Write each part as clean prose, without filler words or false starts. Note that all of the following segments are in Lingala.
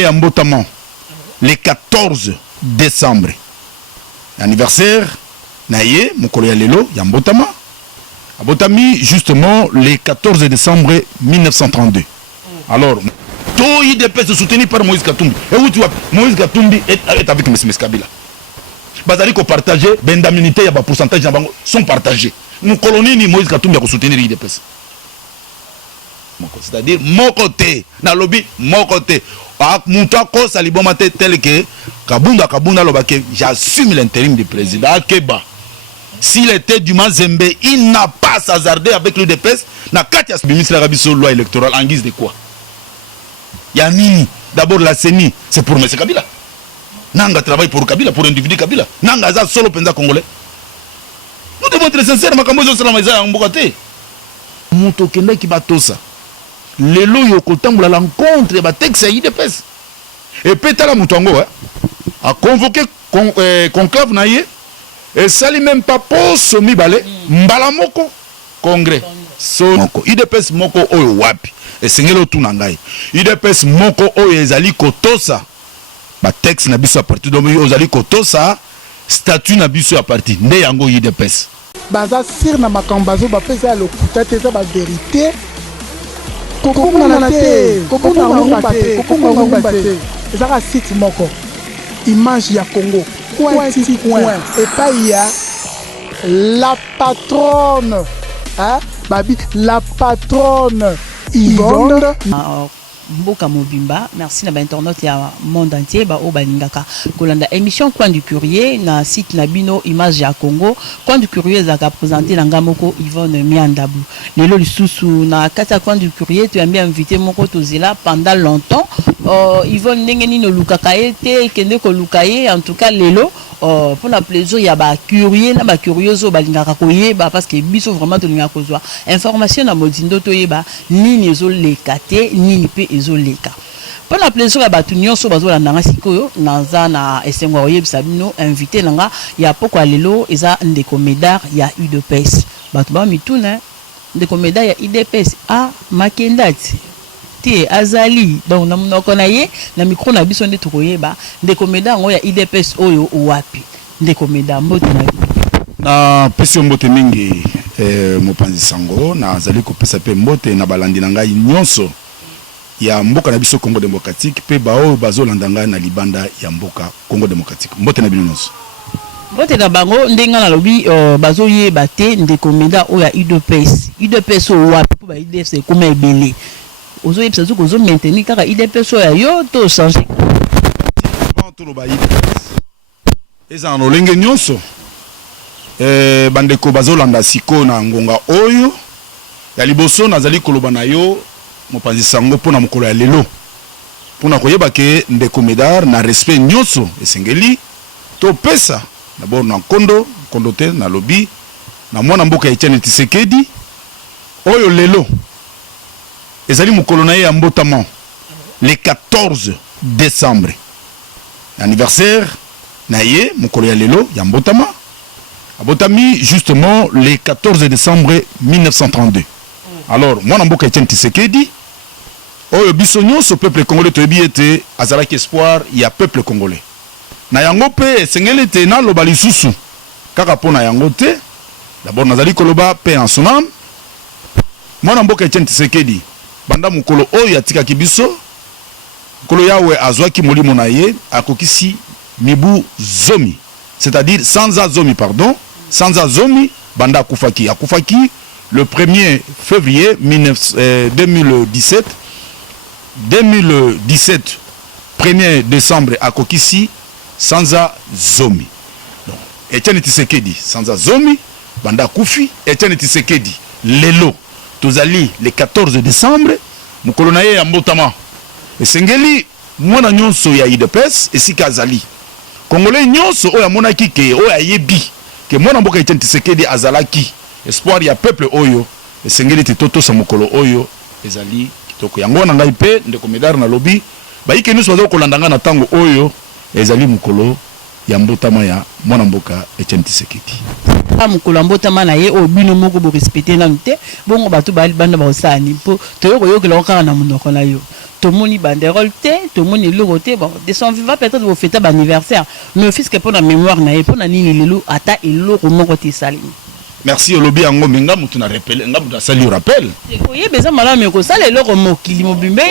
naye ya mbotama le 14 décembre. Anniversaire naye mukolo ya lelo ya mbotama. Abotami justement le 14 décembre 1932. Alors, tout IDPS soutenu par Moïse Katumbi. Et où tu vois, Moïse Katumbi est avec M. Kabila. Bazali ko partager, l'indemnité, il y a un pourcentage sont partagés. Nous colonie ni Moïse Katumbi a soutenir l'IDPS. C'est-à-dire, mon côté, dans le lobby, mon côté. Mouta ko salibomate tel que Kabunda lobake, j'assume l'intérim du président Akeba. S'il était du Mazembe, il n'a pas hasardé avec l'UDPS. Na katia ministre de la loi électorale en guise de quoi? Yanini, d'abord la CENI, c'est pour M. Kabila. Nanga travaille pour Kabila, pour individu Kabila. Nanga za solo penza congolais. Nous devons être sincères, makamozo salamaza mbokate. Muto kende ki batosa. Lelo yokotambola l'encontre ba texte IDPS. Et petala mutongo a convoqué conclave naie. Et ça lui même pas pour somi balé mbala moko congrès moko IDPS moko oyo wapi et sengelo tunangai IDPS moko oyo ezali kotosa ba texte na biso a partir de ozali kotosa statut na biso a partir nde yango IDPS baza sir na makambazo ba pesa le kutate za ba vérité kokoma na te kokoma ngomate ezaka site moko image ya Congo et pas il y a la patronne, hein, Babi, la patronne Yvonne. Mboka Mobimba, merci na internaute ya monde entier ba o balingaka kolanda émission Coin du Courrier na site Nabino image ya Congo. Coin du Courrier zaka présenter na ngamoko Yvonne Miandabu. Lelo lisusu na kata Coin du Courrier tu as bien invité moko tozela pendant longtemps. Yvonne ndengeni no lukaka ete kende ko lukaye en tout cas lelo pour la plaisir ya ba curieux na ba curioso balingaka koyeba parce que biso vraiment to linga kozwa information na modindo toyeba nini ezolekate nini pe ezoleka pour la plaisir ya batu nyonso bazolanda nga sikoyo naza na esengwa oyebisa bino invité nanga ya poko lelo eza ndeko Médard ya UDPS batu ba mituna ndeko Médard ya UDPS a makendati ti azali donc na munoko na ye na micro na biso nde tokoyeba ndeko Médard ngo ya IDPS oyo wapi ndeko Médard mbote na pesi mbote mingi mopanzi sango na azali ko pesa pe mbote na balandi na ngai nyonso ya mboka na biso Congo démocratique pe bao bazolanda ngai na libanda ya mboka Congo démocratique mbote na bino nyonso mbote na bango ndenga na lobi bazoyeba te ndeko Médard oyo ya UDPS oyo wapi po ba IDPS kuma ebele ozo yebisa zuko zo maintenir kaka IDPS oyo yo to changer to ba IDPS eza no lenge nyonso bandeko bazolanda siko na ngonga oyo ya liboso nazali koloba na yo mopanzi sango pona mokolo ya lelo pona koyeba ke ndeko Médard na respect nyonso esengeli to pesa d'abord na kondo te na lobi na mwana mboka Etienne Tshisekedi oyo lelo ezali mokolo na ye ya mbotama le 14 décembre. Anniversaire naye mokolo ya lelo ya mbotama. Abotami justement le 14 décembre 1932. Alors mwana mboka Etienne Tshisekedi oyo biso nyonso peuple congolais toyebi ete azalaki espoir ya peuple congolais. Na yango pe sengeli te na loba lisusu kaka pona yango te. D'abord nazali koloba pe en son âme. Mwana mboka Etienne Tshisekedi banda mukolo oyo atikaki biso kolo yawe azwaki molimo na ye akokisi mibu zomi, c'est-à-dire sans azomi pardon, sans azomi banda akufaki le 1er février 2017 1er décembre akokisi sans azomi. Donc Etienne Tshisekedi sans azomi banda kufi Etienne Tshisekedi lelo tozali le 14 décembre mukolo na ye ya mbotama esengeli mwana nyonso ya UDPS esika azali congolais nyonso oyo amonaki ke oyo ayebi ke mwana mboka Etienne Tshisekedi azalaki espoir ya peuple oyo esengeli te totosa mukolo oyo ezali kitoko yango na ngai pe ndeko Médard na lobi bayike nyonso bazo kolanda nga na tango oyo ezali mukolo ya mbotama ya mwana mboka Etienne Tshisekedi mukolo mbotama na ye obino moko bo respecter na nte bongo batu bali banda ba osani po toyo koyokela okaka na munoko na yo tout le monde banderole tout le monde est logoté bon de son vivant peut-être vous fêter anniversaire mais au fisc pour la mémoire na pour na nini lelo ata eloko moko te sali. Merci olobi yango menga mutu na rappel nga mutu sali rappel oye beza malamu ko sala eloko mokili mobimba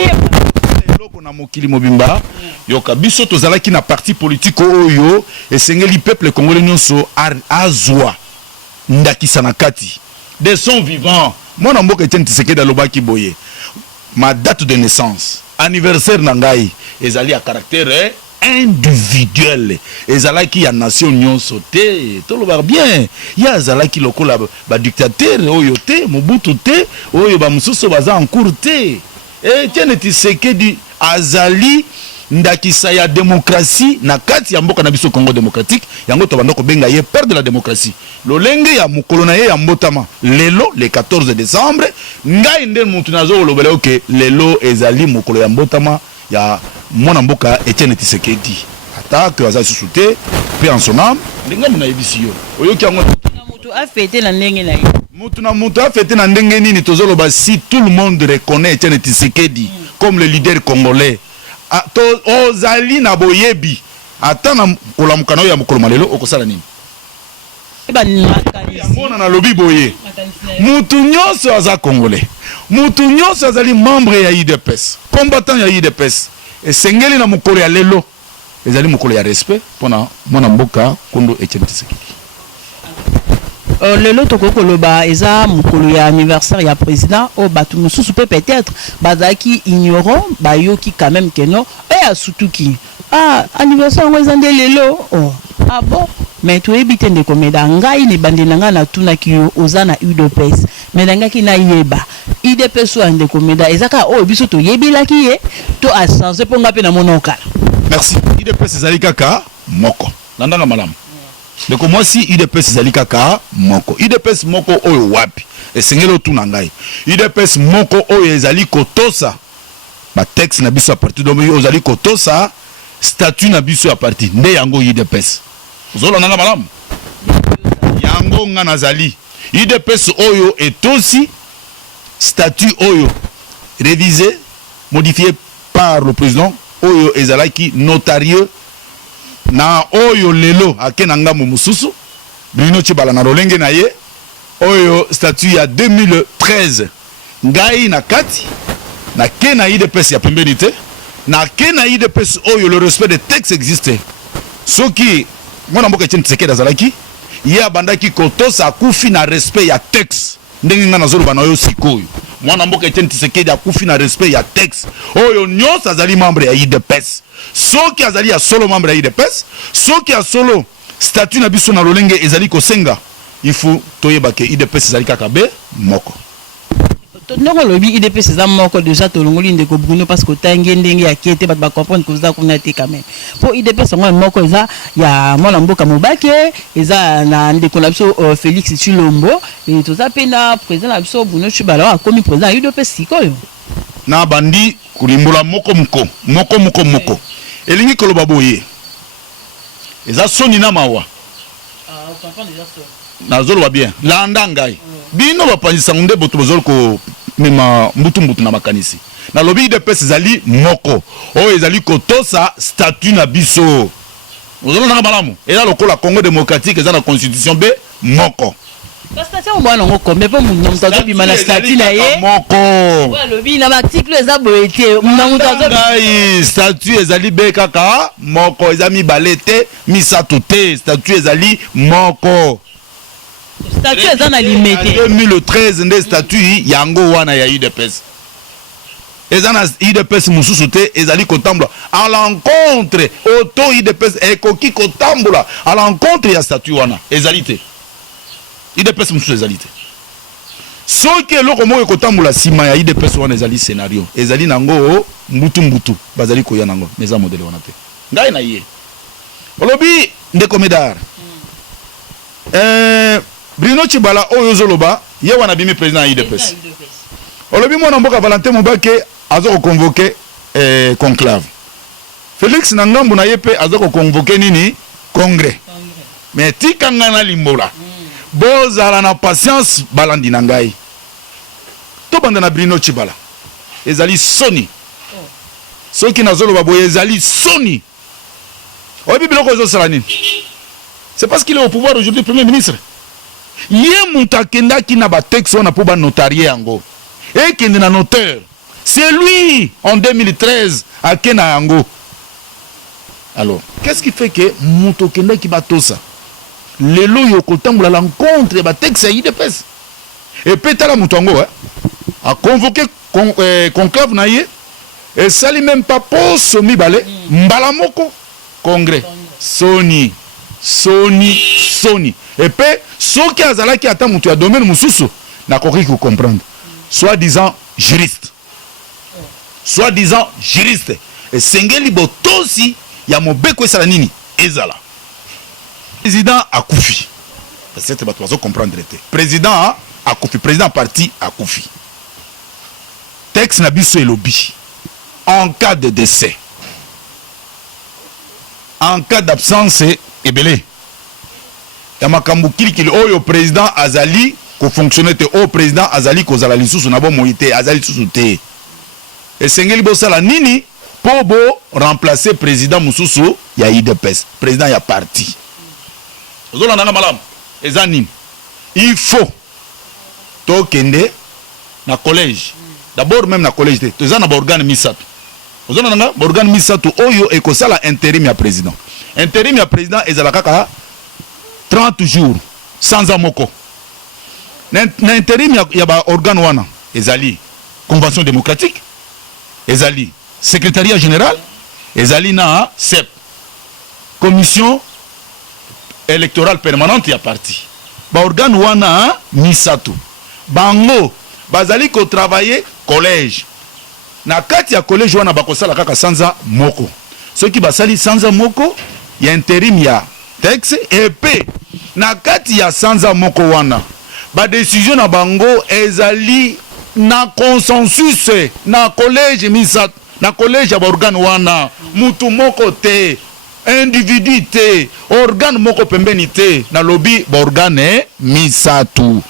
eloko na mokili mobimba yoka biso tozalaki na parti politique oyo esengeli peuple congolais nyonso azwa ndakisa na kati de son vivant mwana mboka Etienne Tshisekedi alobaki boye ma date de naissance anniversaire na ngai ezali à caractère individuel ezalaki ya nation nyonso te toloba bien ya ezalaki lokola ba dictateur oyo te Mobutu te oyo ba mususu baza en cours te Etienne Tshisekedi azali ndakisa ya démocratie na kati ya mboka na biso Congo démocratique yango to banda ko benga ye père de la démocratie lolenge ya mukolo na ye ya mbotama lelo le 14 décembre ngai nde mutu nazo lobela oke lelo ezali mukolo ya mbotama ya mwana mboka Etienne Tshisekedi attaque aza susute pe en son âme ndenge mona yebisi yo oyoki yango mutu a fêté na ndenge na ye mutu na mutu a fêté na ndenge nini tozoloba si tout le monde reconnaît Etienne Tshisekedi comme le leader congolais ozali na boyebi ata na kolamukana ya mokolo malelo okosala nini mona na lobi boye mutu nyonso aza congolais mutu nyonso azali membre ya UDPS combattant ya UDPS esengeli na mokolo ya lelo ezali mokolo ya respect mpona mwana mboka Kondo Etienne Tshisekedi. Lelo tokokoloba eza mokolo ya anniversaire ya président o batu mususu peut-être bazaki ignorant bayoki quand même que non et asutuki anniversaire ngo ezande lelo bon mais to ebite ndeko meda ngai ni bandenanga na tuna kiyo ozana UDPS medanga ki na yeba UDPS o ndeko meda ezaka biso to yebelaki ye to a changer ponga pe na monoka. Merci. UDPS ezali kaka moko landanga malamu ndeko mwasi UDPS ezali kaka moko UDPS moko oyo wapi esengelo tuna ngai UDPS moko oyo ezali kotosa ba texte na biso a partir de oyo ezali kotosa statut na biso a partir nde yango UDPS zolo nanga malamu yango nga nazali UDPS oyo etosi statut oyo révisé modifié par le président oyo ezalaki notarieux na oyo lelo akena ngambo mususu Bruno Tshibala na rolenge na ye oyo statut ya 2013 ngai na kati na kena UDPS ya pembeni te na kena UDPS oyo le respect des textes existe soki mwana mboka Etienne Tshisekedi azalaki ye abandaki kotosa akufi na respect ya texte ndenge nga nazoloba na yo sikoyo mwana mboka Etienne Tshisekedi akufi na respect ya texte oyo nyonso azali membre ya UDPS soki azali ya solo membre ya UDPS soki ya solo statut na biso na lolenge ezali kosenga il faut toyeba ke UDPS ezali kaka be moko ndoko lobi UDPS eza moko déjà tolongoli ndeko Bruno parce que tangi ndenge ya kiete bat ba comprendre que za kuna te quand même pour UDPS ngo moko eza ya mwana mboka Mobake eza na ndeko na biso Félix Tshilombo et toza pe na président na biso Bruno Tshibala akomi président UDPS sikoyo na bandi kulimbola moko elingi koloba boye eza soni na mawa nazoloba bien landa ngai bino bapanzisa nde boto bozolo ko mema mbutu na makanisi na lobi UDPS ezali moko oyo ezali kotosa statut na biso ozolo na malamu eza lokola Congo démocratique eza na constitution be moko station bwana ngoko mepo munyamuta bima na statut na ye moko lobi na article eza boete munyamuta ngai statut ezali be kaka moko eza mibale te misato te statut ezali moko statut eza na limité 2013 nde statut yango wana ya UDPS eza na UDPS mususu te ezali kotambola à l'encontre auto UDPS ekoki kotambola à l'encontre ya statut wana ezali te UDPS mususu ezali te soki eloko moko ekotambola sima ya UDPS wana ezali scénario ezali nango mbutu bazali koya nango meza modele wana te ngai na ye olobi ndeko Medar Bruno Tshibala oyo zoloba ye wana bimi président ya UDPS olobi mwana mboka Valentin Mobake azo ko convoquer conclave Félix na ngambu na ye pe azo ko convoquer nini congrès mais tikanga na limbola bozala na patience balandi na ngai to banda na Bruno Tshibala ezali soni ceux qui nazoloba boye ezali soni. Oyebi biloko ezosala nini? C'est parce qu'il est au pouvoir aujourd'hui, Premier ministre. Yé mutakendaki na ba texte on a pour ba notarié yango. Et qui est un notaire. C'est lui en 2013 à Kena yango. Alors, qu'est-ce qui fait que mutokendaki batosa? Lelo yokotambola l'encontre ba texte ya IDPS. Et Petala Mutango a convoqué conclave naïe et ça lui même pas pour somi balé mbalamoko congrès Sony et puis ceux qui azala qui attend mutu ya domaine mususu na koki ko comprendre soi-disant juriste et sengeli botosi ya mobeko esala nini ezala président akufi peut-être ba tozo comprendre président akufi président parti akufi texte na biso elobi en cas de décès, en cas d'absence ebele ya makambo kilikili oyo président azali ko fonctionner te o président azali ko zala lisusu na bo moité azali susu te esengeli bosala nini po bo remplacer président mususu ya IDPS président ya parti ozola nanga malam eza nini il faut to kende na collège d'abord même na collège te toza na ba organe misato ozona nanga ba organe misato oyo ekosala intérim ya président ezala kaka 30 jours sans amoko na intérim ya ba organe wana ezali convention démocratique ezali secrétariat général ezali na CEP commission électorale permanente ya parti ba organe wana misato bango bazali ko travailler collège na kati ya collège wana bakosala kaka sanza moko soki basali sanza moko ya intérim ya texte et puis na kati ya sanza moko wana ba décision na bango ezali na consensus na collège misat na collège ya organe wana mutu moko te individu te organe moko pembeni te na lobby ba organe misatu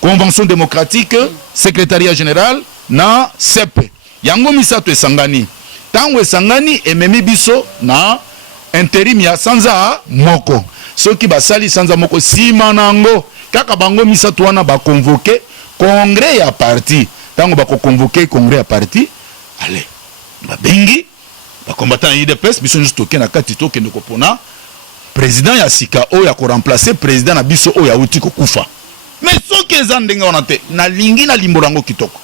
convention démocratique secrétariat général na CEP yango misato esangani tango esangani ememi biso na intérim ya sanza moko soki basali sanza moko sima nango kaka bango misato wana ba convoquer congrès ya parti tango ba convoquer congrès ya parti allez ba bengi ba combattant IDPS biso juste toke na kati toke ndeko pona président ya sika o ya ko remplacer président na biso o ya uti ko kufa mais soki eza ndenge wana te na lingi na limborango kitoko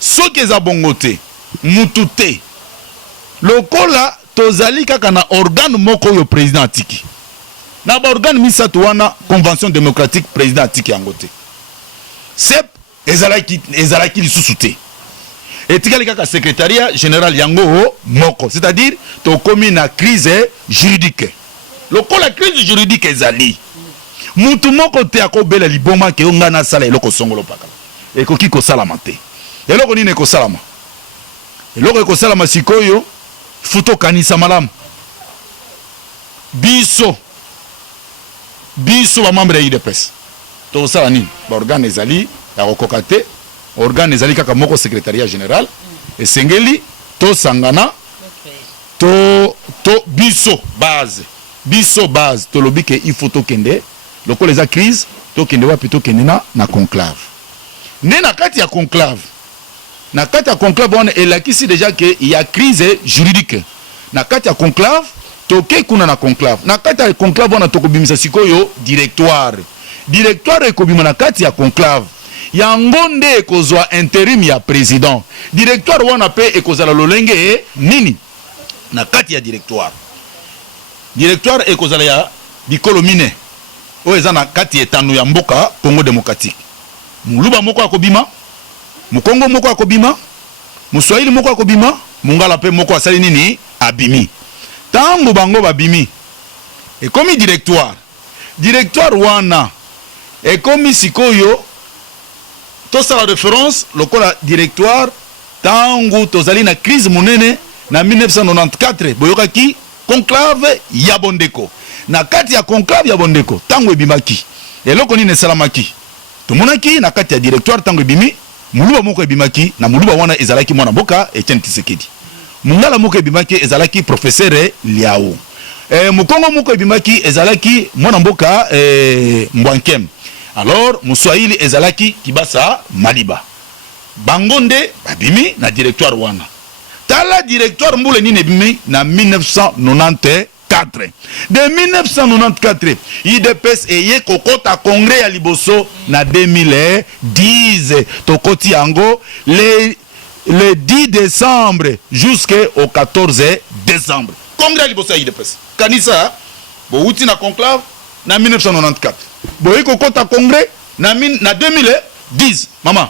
soki eza bongo te mutu te lokola tozali kaka na organe moko oyo président atiki na ba organe misato wana convention démocratique président atiki yango te CEP ezalaki lisusu te etikali kaka secrétariat général yango moko c'est-à-dire tokomi na crise juridique lokola crise juridique ezali mutu moko te akobela liboma ke onga na sala eloko songolo paka ekoki kosalama te eloko nini ekosalama eloko ekosalama sikoyo futo kanisa malamu biso ba membre ya IDPS to sala nini ba organe ezali ya kokoka te organe ezali kaka moko secrétariat général esengeli to sangana to biso base to lobi ke il faut to kende lokola eza crise to kende wapi to kende na conclave ne na kati ya conclave wana elakisi déjà que il y a crise juridique na kati ya conclave toke kuna na conclave na kati ya conclave wana tokobimisa sikoyo directoire ekobima na kati ya conclave yango nde ekozwa intérim ya président directoire wana pe ekozala lolenge nini na kati ya directoire ekozala ya bikolo mine oyo eza na kati etano ya mboka Congo démocratique muluba moko akobima mukongo moko akobima muswahili moko akobima mungala pe moko asali nini abimi tango bango babimi ekomi directoire wana ekomi sikoyo tosala référence lokola directoire tango tozali na crise monene na 1994 boyokaki conclave ya bondeko na kati ya conclave ya bondeko tango ebimaki eloko nini esalamaki tomonaki na kati ya directoire tango ebimi muluba moko ebimaki na muluba wana ezalaki mwana mboka Etienne Tshisekedi mungala moko ebimaki ezalaki professeur Liao. Mukongo moko ebimaki ezalaki mwana mboka Mbwankem. Alors Muswahili ezalaki Kibasa Maliba. Bangonde babimi na directoire wana. Tala directoire mbule nini ebimi na 1994. De 1994, IDPS eye kokota congrès ya liboso na 2010. Tokoti yango le 10 décembre jusqu'au 14 décembre. Congrès ya liboso ya IDPS. Kanisa, bo uti na conclave na 1994. Bo iko kokota congrès na 2010. Maman,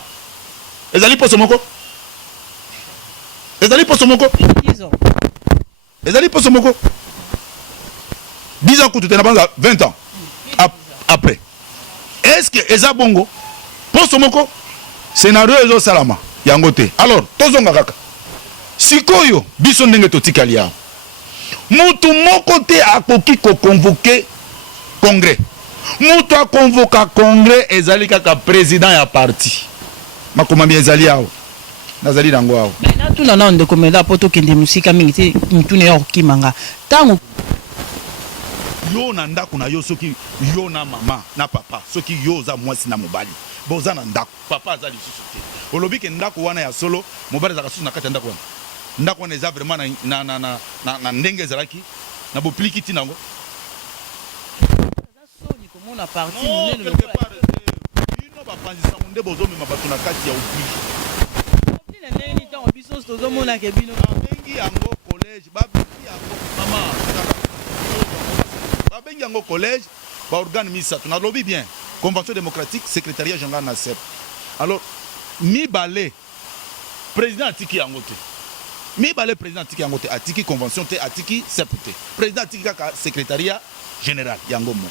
ezali poso moko? Ezali poso moko? 10 ans. Ezali poso moko? 10 ans que tu t'es 20 ans après. Est-ce que Eza Bongo poste moko scénario ezo salama yangote. Alors tozonga kaka sikoyo biso ndenge totikali ya mutu moko te akoki ko convoquer congrès. Mutu a convoquer congrès ezali kaka président ya parti makomami ezali yao nazali nango yao. Mais na tout non de komeda poto kende musika mingi te mutu ne okimanga tango yo na ndako na yo soki yo na mama na papa soki yo za mwasi na mobali boza na ndako papa azali lisusu te olobi ke ndako wana ya solo mobali za kasusu na kati ya ndako wana ndako wana eza vraiment na ndenge ezalaki na bopliki ti nango soni komona parti monene le part bino bapanzisa nde bozomema bato na kati ya oblige na ndenge ntango biso tozomona ke bino babengi yango collège babengi yango mama babengi yango collège baorgane misato nalobi bien convention démocratique secrétariat général na CEP. Alors mibale président atiki yango te mibale président atiki yango te atiki convention te atiki CEP te président atiki kaka secrétariat général yango moko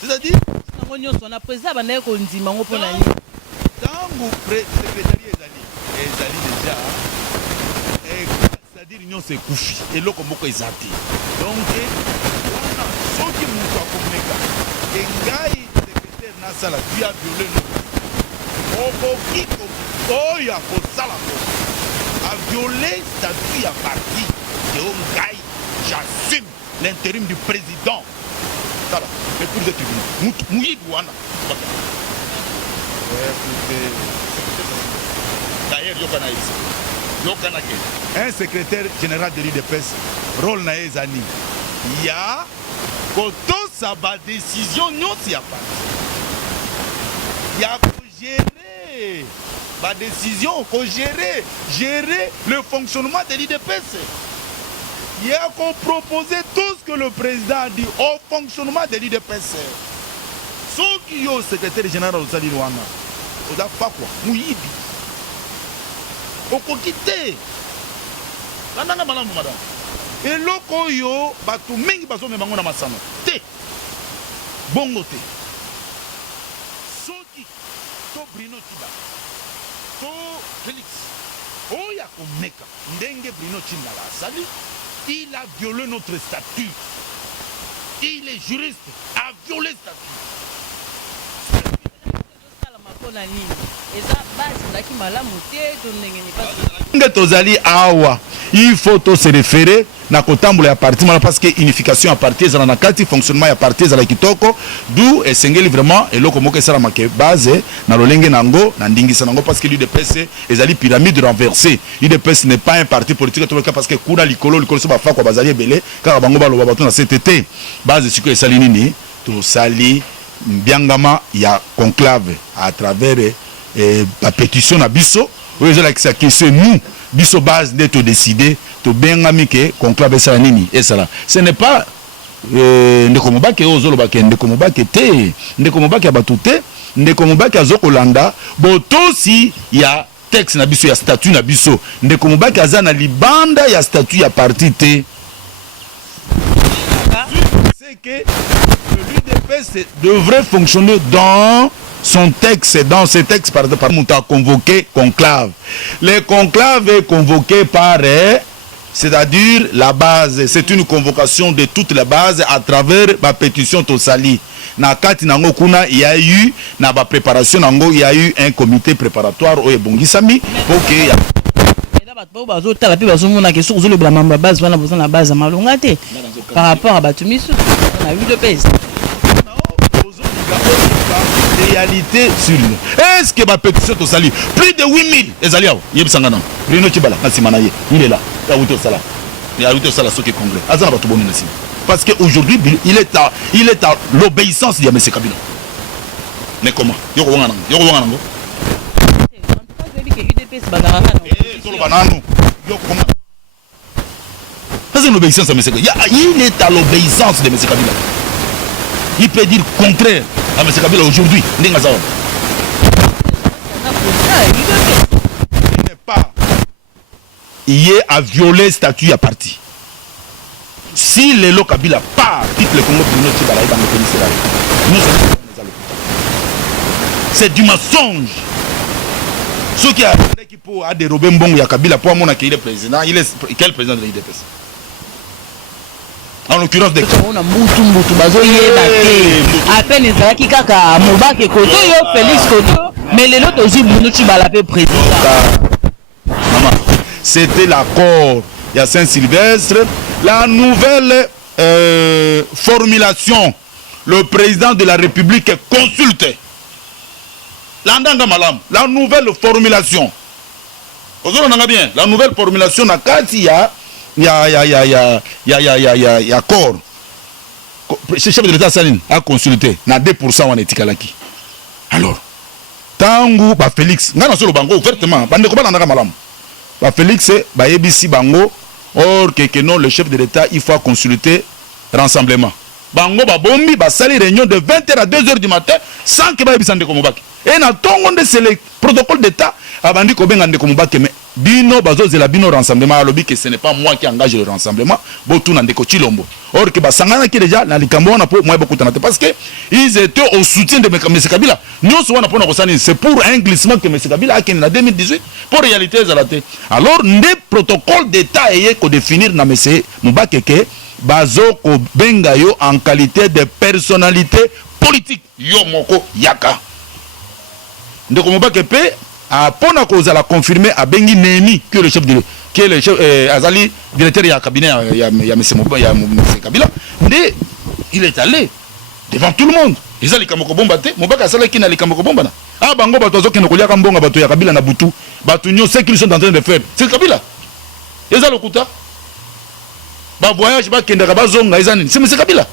c'est-à-dire nango nyonso na président bandaki kondima ngo mpo na nini ntango secrétariat ezali déjà c'est-à-dire nyonso ekufi eloko moko eza te donc wana soki moto akomeka engai secrétaire nasala tu a violé no okoki oyo akosala ngo aviolé statut ya parti eo ngai j'assume l'intérim du président tala etour de tribunal muyibi wana d'ailleurs yokana yebisa yokana ke un secrétaire général de l'IDPS rôle na ye eza nini ya kotosa badécision nyonso ya parti ya kogérer badécision gérer le fonctionnement de l'IDPS ya koproposer tout ce que le président a dit au fonctionnement de l'IDPS soki yo secrétaire général osali wana oza pakwa muyibi okoki te landanga malamu madame eloko oyo bato mingi bazomema ngo na masano te bongo te soki to Bruno Tshibala to Félix oyo akomeka ndenge Bruno Tshibala asali il a violé notre statut il est juriste a violé statut nge tozali awa il faut to se référer na kotambola ya parti mana parce que unification ya parti ezala na kati fonctionnement ya parti ezala kitoko d'où esengeli vraiment eloko moko esalamaka base na lolenge nango na ndingisa nango parce que l'UDPS ezali pyramide renversée. l'UDPS n'est pas un parti politique parce que kuna likolo so bafakwa bazali ebele kaka bango baloba bato na CTT base siko esali nini tosali mbiangama ya conclave à travers la pétition na biso oyo ezalakisa que c'est nous biso base nde todécide tobengami ke conclave esala nini esala ce n'est pas ndeko mobake oyo ozolobake ndeko mobake te ndeko mobake ya bato te ndeko mobake azokolanda botosi ya texte na biso ya statut na biso ndeko mobake aza na libanda ya statut ya parti te c'est que l'UDPS devrait fonctionner dans son texte, dans ce texte par exemple, a convoqué conclave. Le conclave est convoqué par, c'est-à-dire la base, c'est une convocation de toute la base à travers ma pétition Tosali. Na kati nango kuna il y a eu na ba préparation nango il y a eu un comité préparatoire au Ebongisami pour que par rapport à Batumisu, on a eu le pèse. Réalité sur nous. Est-ce que ma pétition au sali plus de 8000 ezaliao yeb sangana Bruno Tshibala Nasimanaye il est là il a outé au sala ce qui est congrès azana batu boni nasim parce que aujourd'hui il est à l'obéissance de M. Kabila mais comment yoko wanga nango tolo bananu yoko comment c'est une obéissance à M. Kabila il est à l'obéissance de M. Kabila. Il peut dire contraire à M. Kabila aujourd'hui. Il n'est pas. Il est à violer le statut à parti. Si le lo Kabila part, quitte le Congo pour nous, c'est du mensonge. Ceux qui ont dérobé Mbongo ya Kabila pour moi qu'il est président, il est quel président de l'IDPS? En l'occurrence des à peine ezalaki kaka Mobake Koto yo Félix Koto mais les autres aussi Bruno Tshibala pe président. C'était l'accord il y a Saint-Sylvestre, la nouvelle formulation, le président de la République est consulté. La nouvelle formulation. La nouvelle formulation na kati il y a accord. Le chef de l'État Saline a consulté. Na 2% en etikalaki. Alors, tangu ba Félix, ngana solo bango ouvertement, bande ko bana malam. Ba Félix ba yebisi bango or que non le chef de l'État il faut consulter rassemblement. Bango ba bombi ba sali réunion de 20h à 2h du matin sans que ba yebisa ndeko Mobake. Et na tongo c'est le protocole d'État abandi ko benga ndeko Mobake mais bino bazo zela bino rassemblement alobi que ce n'est pas moi qui engage le rassemblement botu na ndeko Chilombo. Or que basangana qui déjà na likambo na po moi beaucoup tanate parce que ils étaient au soutien de M. Kabila. Nous souvent na kosani c'est pour un glissement que M. Kabila a en 2018 pour réalité zalate. Alors ne protocole d'État ayé ko définir na M. Mobake que bazo ko benga yo en qualité de personnalité politique yo moko yaka. Ndeko Mobake pe a pona cause à la confirmer à Bengi Nemi que le chef de qui est le chef Azali directeur ya cabinet ya M. Kabila mais il est allé devant tout le monde ils allaient kamoko bomba te Mobake asala ki na li kamoko bomba na ah bango bato zo keno kolia kambonga bato ya Kabila na butu bato nyo ce qu'ils sont en train de faire c'est Kabila ils allaient kuta ba voyage ba kenda ba zonga izani c'est M. Kabila.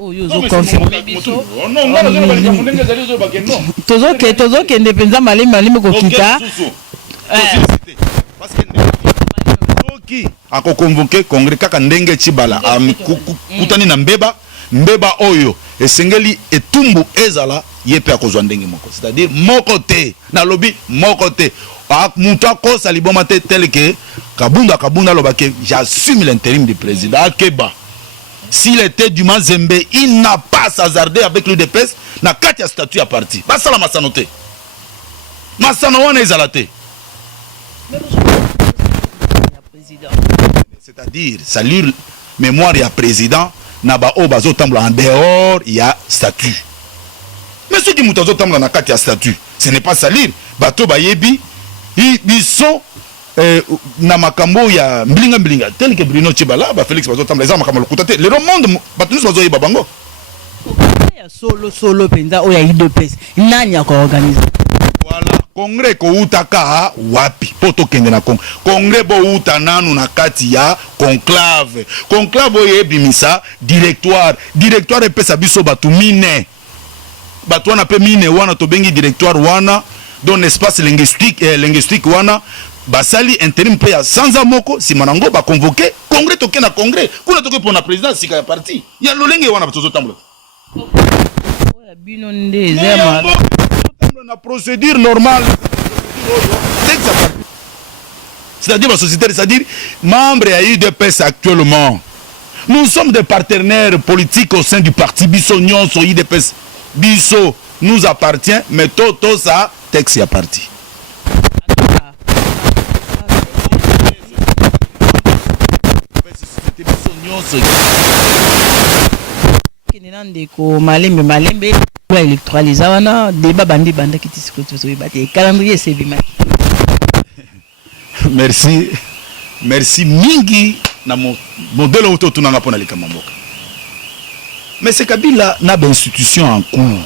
Oh, yo zo confirmer biso. Tozo ke ndependa malimi ko kita. Parce que qui a convoqué congrès kaka ndenge Tshibala kutani na mbeba oyo esengeli etumbu ezala yepe akozwa ndenge moko. C'est-à-dire moko te na lobi moko te. Muta ko saliboma te tel que kabunda lobake j'assume l'intérim du président Akeba. S'il était du Mazembe, il n'a pas s'hazardé avec le DPS, n'a qu'à statut à parti. Basala Massanote. Massanoane Ezalate. C'est-à-dire, salut, mémoire, il y a président, n'a pas bazo tamble en dehors, il y a statut. Mais ceux qui mutazo tamble n'a qu'à statut, ce n'est pas salir. Bato Bayebi, ils sont. Na makambo ya mblinga tel que Bruno Tshibala ba Félix bazo tamla za makambo kutate le monde batunus bazo yeba bango ya solo penda o ya IDPS nani ya ko organiser voilà congrès ko utaka wapi poto kende na congrès bo uta nanu na kati ya conclave o yebimisa directoire epesa biso batu mine batu wana pe mine wana to bengi directoire wana dans espace linguistique wana basali intérim pe ya sanza moko si manango ba convoquer congrès toke na congrès kuna toke pour na président sika ya parti ya lolenge wana batozo tambula oya bino nde zema na procédure normale c'est-à-dire la société c'est-à-dire membre ya UDPS actuellement nous sommes des partenaires politiques au sein du parti biso nyonso UDPS biso nous appartient mais toto ça texte ya parti. Ndeko malembe électoraliser wana débat bandi banda kiti sikoto so ibate calendrier c'est bimaki merci mingi na modèle auto tunanga pona likambo mboka. Mais c'est Kabila na ba institution en cours.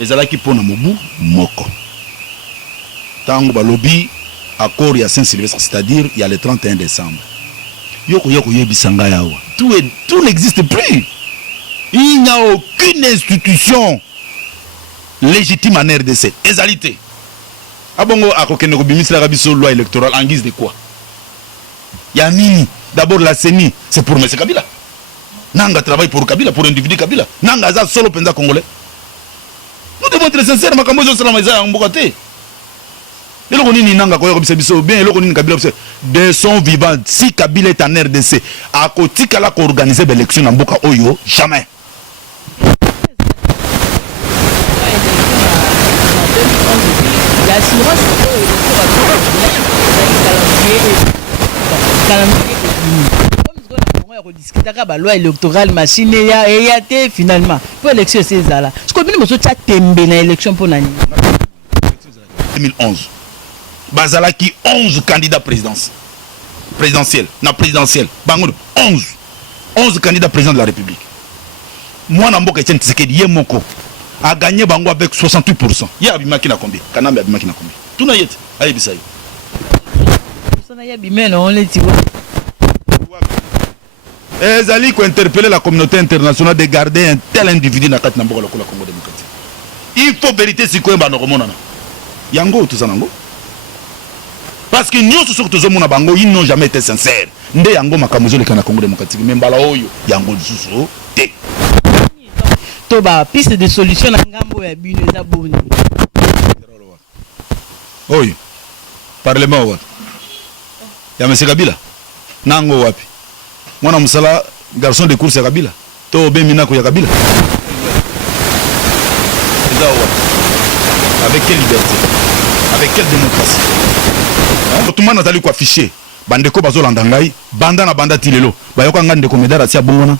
Ezalaki pona mobu moko. Tango ba lobby accord ya Saint-Sylvestre, c'est-à-dire il y a le 31 décembre. Yoko yebisanga yawa. Tout n'existe plus. Il n'y a aucune institution légitime en RDC. Ezalité. Abongo akokende ko bimisla rabiso loi électorale en guise de quoi? Yamini, d'abord la CENI, c'est pour M. Kabila. Nanga travaille pour Kabila, pour individu Kabila. Nanga za solo penza congolais. Nous devons être sincères, makambo zo sala maiza mbokate. Eloko nini nanga koyo bisa biso bien eloko nini Kabila biso de son vivant si Kabila est en RDC à kotika la ko organiser l'élection en mboka oyo jamais. La loi électorale machine et finalement pour l'élection c'est ça là. Ce que nous avons tembe na élection pour l'année 2011. Bazalaki 11 candidats présidentiels. Na présidentielle. Bangoud 11 candidats présidents de la République. Moi na mboka Etienne Tshisekedi Yemoko a gagné bango avec 68%. Ya abimaki na combien? Kanambe abimaki na combien? Tout na yet. Aye bisayo. Ça ya bimé on les tiwa. Ezali ko interpeller la communauté internationale de garder un tel individu na kati na mboka lokola Congo démocratique. Il faut vérité si ko mba no komonana. Yango tout ça nango. Parce que nous surtout tous mona bango ils n'ont jamais été sincères. Nde yango makamuzo le kana Congo démocratique mais mbala oyo yango susu te. Toba piste de solution na ngambo ya bino za boni. Oyo. Parlement wa. Ya M. Kabila. Nango wapi? Mwana musala garçon de course ya Kabila. To bemina ko ya Kabila. Avec quelle liberté? Avec quelle démocratie? Tout le monde a allé quoi afficher. Bandeko bazolanda ngai, banda na banda tilelo. Bayoka ngande ko medara tia bongona.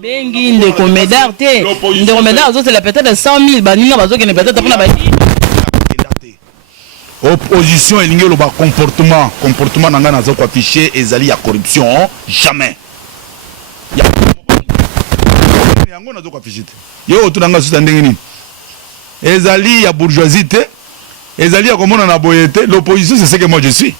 Bengi ndeko medar te. Ndeko medar zo c'est la peut-être 100 000 baninga bazo ke ne peut-être pour na baki. Opposition elingi loba comportement nanga nazo ko afficher ezali ya corruption jamais. Ya yango nazo ko afficher. Yo tu nanga suta ndenge nini? Ezali ya bourgeoisie te. Ezali ya komona na boyete. L'opposition c'est ce que moi je suis.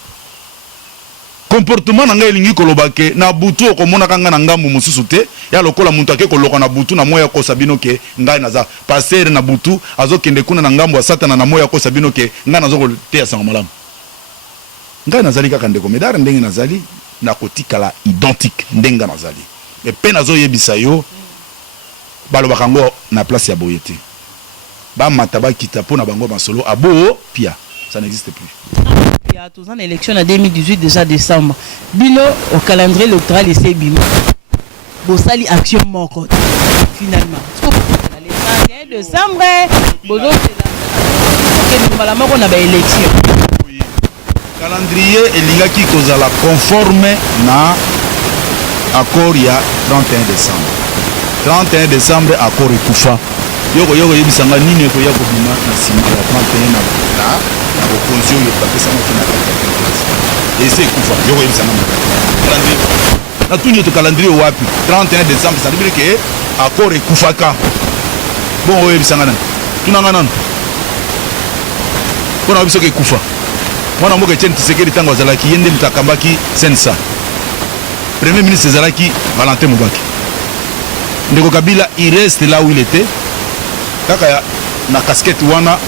Comportement nanga elingi kolobake na butu okomona kanga na ngambu mususu te ya lokola muntu ake koloka na butu na moya ko sabino ke ngai naza passer na butu azokende kuna na ngambu ya satana na moya ko sabino ke ngai nazo te asanga malamu ngai nazali kaka ndeko medare ndenge nazali na kotikala identique ndenga nazali et pe nazo yebisa yo balobaka ngo na place ya boyete ba mataba kita pona bango masolo abo pia ça n'existe plus. Il y a tous ans élection en 2018 déjà décembre. Bino au calendrier électoral et c'est bino. Bosali action moko finalement. Le 31 décembre, bozo c'est la moko na ba élection. Calendrier elingaki kozala conforme na accord ya 31 décembre. 31 décembre accord ekufa. Yoko yebisanga nini ko yako bima na sima ya 31 na au condition de passer ça maintenant et c'est kufa yoko yebisanga calendrier na tout notre calendrier wapi 31 décembre ça veut dire que accord ekufaka bon yebisanga na tunanga nan kona biso ke kufa mwana mboka Etienne Tshisekedi tango azalaki yende mutakambaki sensa premier ministre azalaki Valentin Mubaki ndeko Kabila il reste là où il était kaka na casquette wana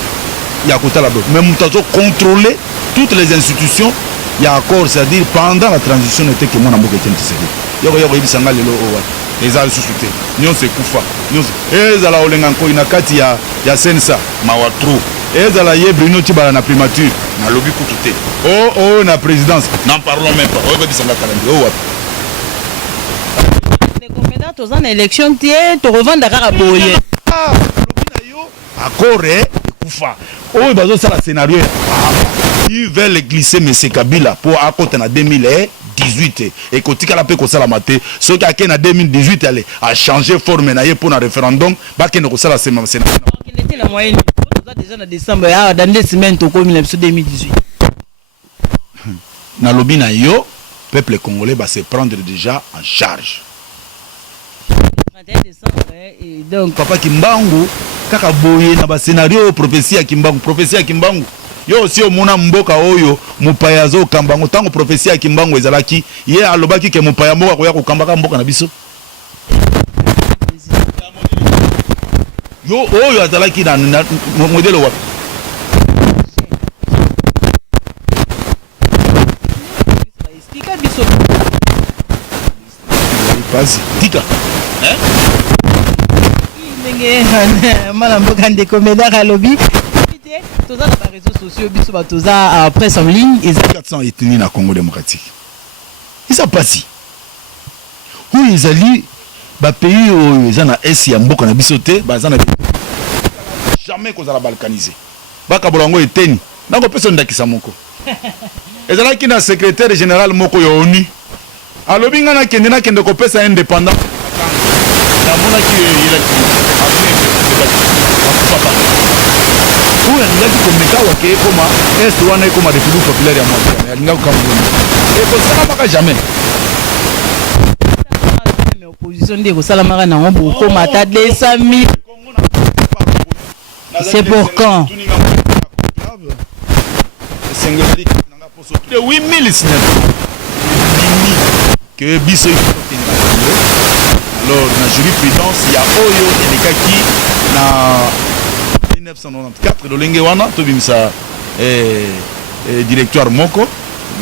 ya kota la bloc mais mutazo contrôler toutes les institutions il y a accord c'est-à-dire pendant la transition n'était que moi na mboka Etienne Tshisekedi yoko yebisanga lelo owa ezali susute nyonse kufa nyonse ezala olenga nko inakati ya sensa mawatru ezala yebrino tibala na primature na lobby kutute oh na présidence n'en parlons même pas yebisanga calendrier owa combien tous en élection tie to revendre kaka boye accord kufa oh bazo ça la scénario ils veulent glisser M. Kabila pour accorder en 2018 et kotika la pe ko sala maté ce qui a ken en 2018 aller a changer forme na ye pour un référendum ba ken ko sala scénario quelle était la moyenne déjà en décembre dans 2 semaines to comme 2018 na lobby na yo peuple congolais va se prendre déjà en charge. 31 décembre, et donc Papa Kimbangu kaka boye na ba scénario prophétie ya Kimbangu yo aussi omona mboka oyo mupaya zo kambango tango prophétie ya Kimbangu ezalaki ye alobaki ke mupaya mboka koya kokambaka mboka na biso yo oyo azalaki na modele wa explique biso passe tika ndenge mala mboka ndeko Médard alobi toza na ba réseaux sociaux biso ba toza presse en ligne et 400 ethnies na Congo démocratique isa pasi oui ezali ba pays oyo eza na est ya mboka na biso te baza na jamais kozala balkanisé bakabola ngo eteni nako pesa ndakisa moko ezalaki na secrétaire général moko ya ONU alobi nga nakende kopesa indépendant namonaki oyo alingaki komeka wake ekoma est wana ekoma république populaire ya mwaka alingaki kamona ekosalamaka jamais opposition nde ekosalamaka nango bokoma ata 200 000 c'est pour quand de 8000 que biso alors na jurisprudence ya oyo elekaki na 1994 lolenge wana tobimisa directoire moko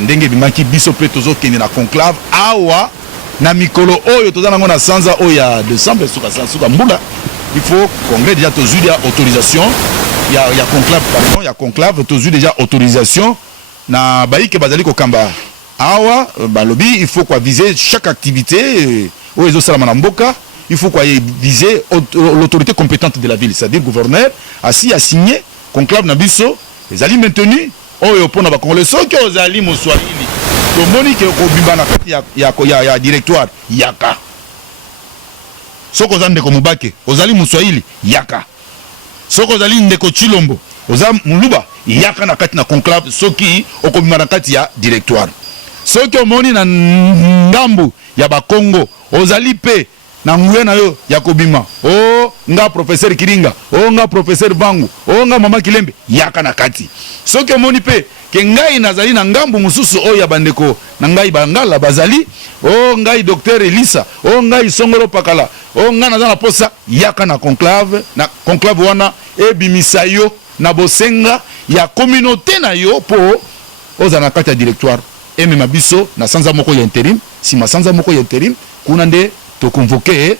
ndenge bimaki biso pe tozokende na conclave awa na mikolo oyo toza nango na sanza oyo ya décembre suka mbula il faut congrès déjà tozwi déjà autorisation ya conclave pardon ya conclave tozwi déjà autorisation na baike bazali kokamba awa balobi il faut quoi viser chaque activité oyo ezosalama na mboka il faut quoi viser l'autorité compétente de la ville c'est-à-dire gouverneur asi a signé conclave na biso ezali maintenu oyo pona ba congolais soki ozali moswahili tomoni ke kobimba na kati ya directoire yaka soko ozali ndeko mubake ozali moswahili yaka soko ozali ndeko chilombo oza muluba yaka na kati na conclave soki okobimba na kati ya directoire soki omoni na ngambu ya bakongo ozali pe na nguya na yo ya kobima o nga professeur Kiringa o nga professeur Bangu o nga mama Kilembe yaka na kati soki omoni pe ke ngai nazali na ngambu mususu oyo ya bandeko na ngai bangala bazali o ngai docteur Elisa o ngai Songolo Pakala o nga naza na posa yaka na conclave wana ebimisa yo na bosenga ya communauté na yo po oza na kati ya directoire emema biso na sanza moko ya intérim si ma sanza moko ya intérim kuna nde to convoquer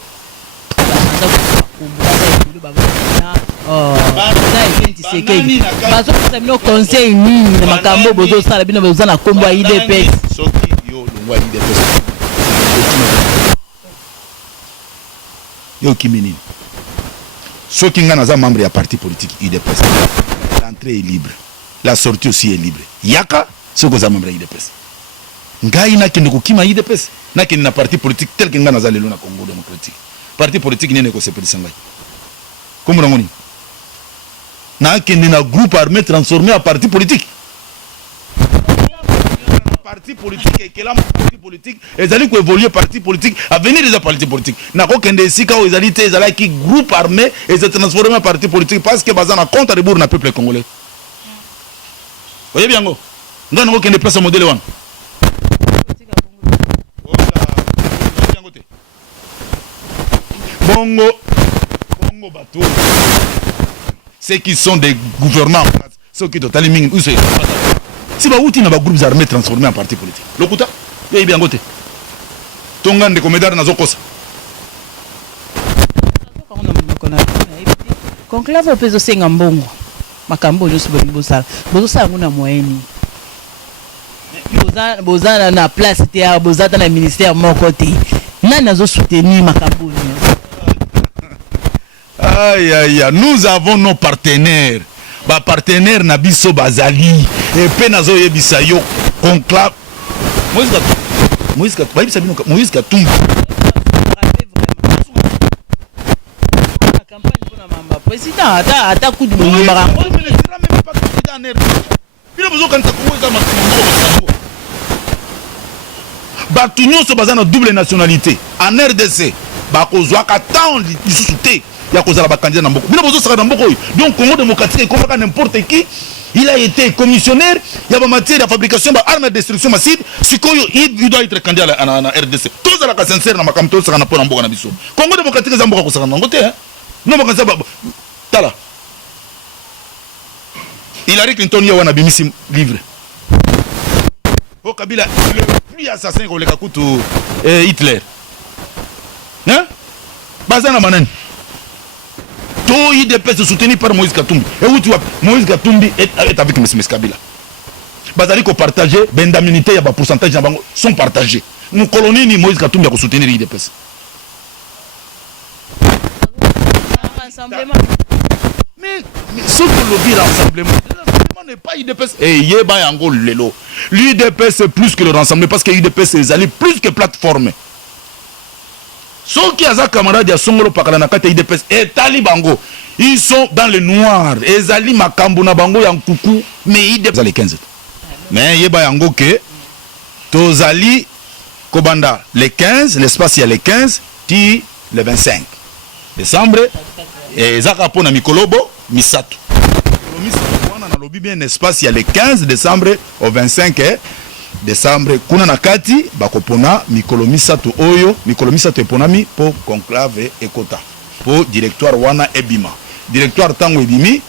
conseil nini na makambo bozosala bino boza na kombo ya IDPS soki yo longwa IDPS yo kimini soki nga naza membre ya parti politique IDPS l'entrée est libre la sortie aussi est libre yaka soki oza membre ya IDPS ngai nakende kokima IDPS nakende na parti politique tel que nga naza lelo na Congo démocratique parti politique nene ekosepelisa ngai kombo nango nini nakende na groupe armé transformé en parti politique parti politique et que la parti politique ezali ko évoluer parti politique à venir des partis politiques nako kende esika o ezali te ezali ki groupe armé et se transformer en parti politique parce que bazana contre de bourg na peuple congolais voyez bien ngo ngana ko kende place modèle wana bongo bateau ceux qui sont des gouvernants ceux qui totalement mingi ou si ba outi na ba groupes armés transformés en parti politique lokuta ye bien ngote tonga ndeko Médard nazokosa conclave peso senga mbongo makambo nyonso bosala bozosala nguna moyeni boza na place te boza na ministère moko te nani azosoutenir makambo nyonso. Aïe aïe aïe, nous avons nos partenaires. Ba partenaire na biso bazali et pe nazo yebisa yo conclave Moïse Katumbi président ata coup de bato nyonso baza na double nationalité en RDC bakozwaka tant lisusu te ya kozala bakandidat na mboko bino bozosaka na mboko oyo. Donc Congo démocratique ekomaka n'importe qui. Il a été commissionnaire, il y a matière de fabrication d'armes de destruction massive. Il doit être candidat à la RDC. Tous à la sincère, dans ma campagne, ça n'a pas un bon abisso. Congo démocratique, ça n'a pas un côté. Non, mais ça va. Tala. Hillary Clinton, il y a un abimissime livre. Au Kabila, le plus assassin qu'on l'a coûté Hitler. Hein? Bazana Manen. Tout IDPS soutenu par Moïse Katumbi. Et où tu vois, Moïse Katumbi est avec M. Kabila. Bazali ko partager, ben d'immunité, il y a un pourcentage sont partagés. Nous colonies ni Moïse Katumbi a soutenu l'IDPS. Mais ce que le dit rassemblement n'est pas IDPS. Et Yeba Yango Lelo. L'IDPS c'est plus que le rassemblement parce que l'IDPS c'est allé plus que plateforme. Ceux qui ont des camarades de Songolo Pakalanakate IDPS et Talibango, ils sont dans le noir. Et Zali Makambuna Bango Yankoukou, mais IDPS les 15. Mais Yeba Yango ke Tozali Kobanda les 15, l'espace il y a les 15, ti le 25 décembre et Zakapona Mikolobo Misato. On a lobby bien espace il y a les 15 décembre au 25 décembre kuna nakati bakopona mikolo misato oyo mikolo misato eponami po conclave ekota po directoire wana ebima directoire tango ebimi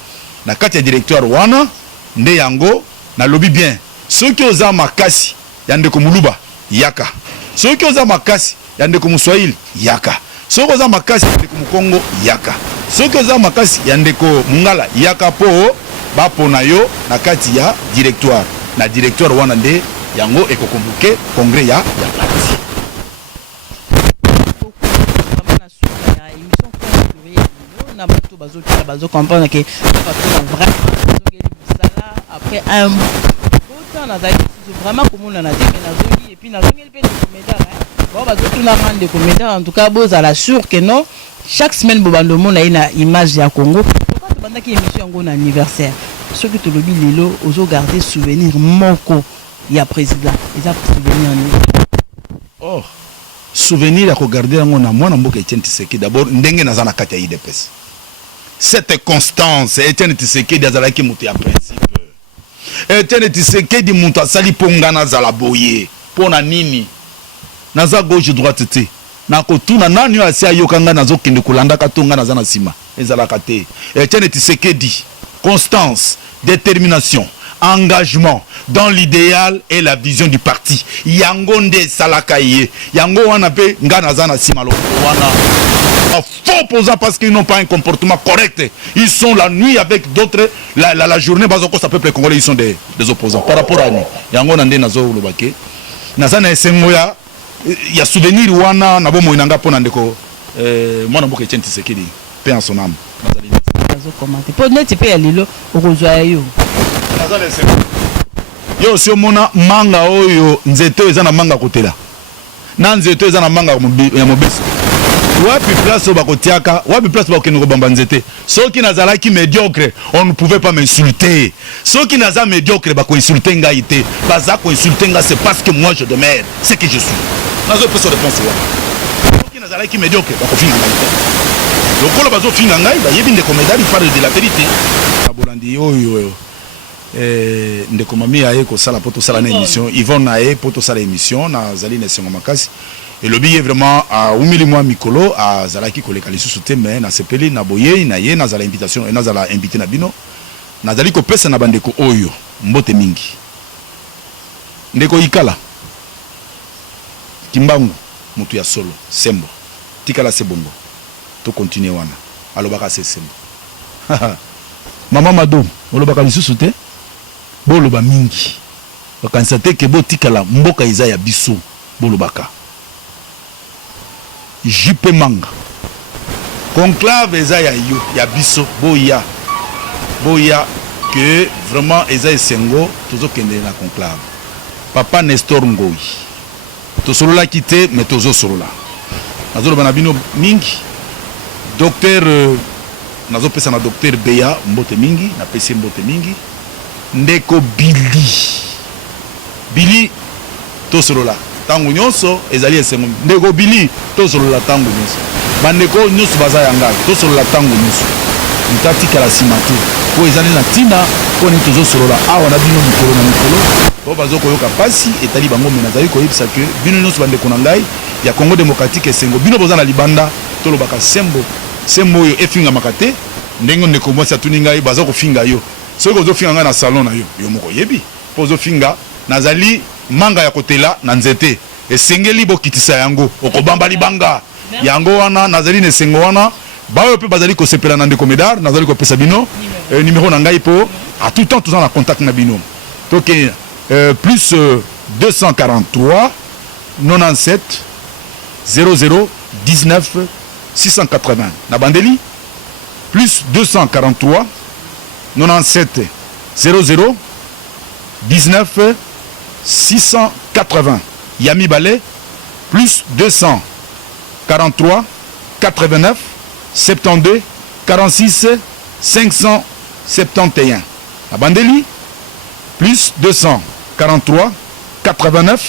nakati ya directoire wana nde yango na lobby bien ceux qui oza makasi ya ndeko muluba yaka ceux qui oza makasi ya ndeko muswahili yaka ceux qui oza makasi ya ndeko mukongo yaka ceux qui oza makasi ya ndeko mungala yaka po bapona yo nakati ya directoire na directoire wana nde yango ekokonvoke congrès ya parti. Après un vraiment comme on a dit et puis en tout cas à la sûr que non chaque semaine bobando mon a une image ya Congo pourquoi tu banda qui émission ngo na anniversaire ce que tu le dis lelo ozo garder souvenir moko ya président eza souvenir ni oh souvenir à regarder yango na mwana mboka Etienne Tshisekedi d'abord ndenge na zana kati ya IDPS cette constance Etienne Tshisekedi azalaki mutu ya principe Etienne Tshisekedi mutu asali pongana zala boye pona nini naza gauche droite te na kotuna nani yo asia yokanga nazo kende kolanda katonga na zana sima ezalaka te Etienne Tshisekedi constance détermination engagement dans l'idéal et la vision du parti. Yangonde Salakaye. Yango wana pe ngana zana simalo wana. Faux posant parce qu'ils n'ont pas un comportement correct. Ils sont la nuit avec d'autres. La journée, ça peuple congolais, ils sont des opposants. Par rapport à nous. Yango nande nazo ulobake. Nazana esengoya. Il y a souvenir wana nabo moinanga pona ndeko. Mwana mboka Etienne Tshisekedi. Paix en son âme. Nazo commenter. Pour net pe alilo okozwa yo. Yo si omona manga oyo nzete eza na manga kotela na nzete eza na manga ya mobeso wapi place bakotiaka wapi place bakokende kobamba nzete soki nazalaki médiocre on ne pouvait pas m'insulter soki naza médiocre bakoinsulte ngai te baza koinsulte nga c'est parce que moi je demeure ce que je suis nazo pesa réponse wa soki nazalaki médiocre bakofinga ngai te lokolo bazofinga ngai bayebi ndeko medali parle de la vérité abolandi oyo ndeko mami aye ko sala poto sala na émission Yvonne aye poto sala émission na zali na sengo makasi et le billet vraiment à umili moi mikolo a zalaki ko leka lisusu te mais na sepeli na boye na ye na zala invitation et na zala invité na bino na zali ko pesa na bandeko oyo mbote mingi ndeko ikala kimbangu mutu ya solo sembo tikala sebongo to continuer wana alobaka se sembo mama madom olobaka lisusu te boloba mingi bakanisa te ke botikala mboka eza ya biso bolobaka jipe manga conclave eza ya yo ya biso boya que vraiment eza esengo tozokende na conclave papa Nestor Ngoi tosololaki te mais tozosolola nazoloba na bino mingi docteur nazopesa na docteur Beya mbote mingi na pesi mbote mingi ndeko Billy tosolola tango nyonso ezali esengo ndeko bili tosolola tango nyonso bandeko nyonso baza ya ngai tosolola tango nyonso ntatikala nsima te po ezali na ntina mpo nini tozosolola awa na bino mikolo na mikolo po bazokoyoka mpasi etali bango me nazali koyebisa ke bino nyonso bandeko na ngai ya Congo démocratique esengo bino boza na libanda tolobaka sembo oyo efingamaka te ndenge ndeko mwasi atuni ngai baza kofinga yo soki ozofinga ngai na salon na yo moko oyebi mpo ozofinga nazali manga ya kotela na nzete esengeli bokitisa yango okobamba libanga yango wana nazali na esengo wana bayo mpe bazali kosepela na ndeko Médard nazali kopesa bino numéro na ngai mpo à tout temps toza na contact na bino toke plus 243 97 00 19 680 na bandeli plus 243 97 00 19 680 Yami Balé plus 243 89 72 46 571 la bandeli plus 243 89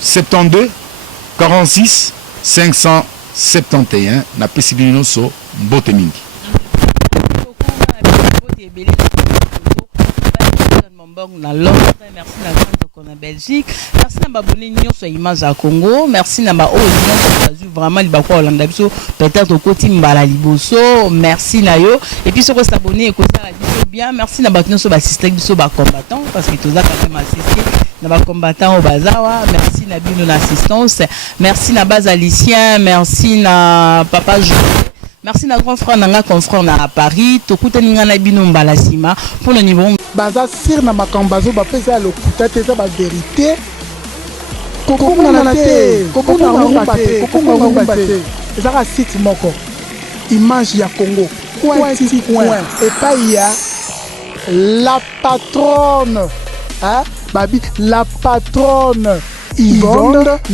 72 46 571 na pesibino so mbote mingi. Na Londres, merci na grande en Belgique, merci na abonné nyonso ya Image à Congo, merci na ba o nyonso vraiment libako Hollande biso peut-être au côté mbala liboso, merci na yo et puis soko s'abonner ko ça biso bien, merci na ba nyonso ba assisté biso ba combattant parce que toza quand même assisté na ba combattant au bazawa, merci na bino l'assistance, merci na base Alicien, merci na papa Joël. Merci na grand frère nanga confrère na Paris tokuta ninga na bino mbala sima pour le niveau baza sir na makambazo ba pesa lokuta te za ba vérité kokonga na te kokonga te ezaka site moko Image ya Congo point et pas ya la patronne hein babi la patronne Yvonne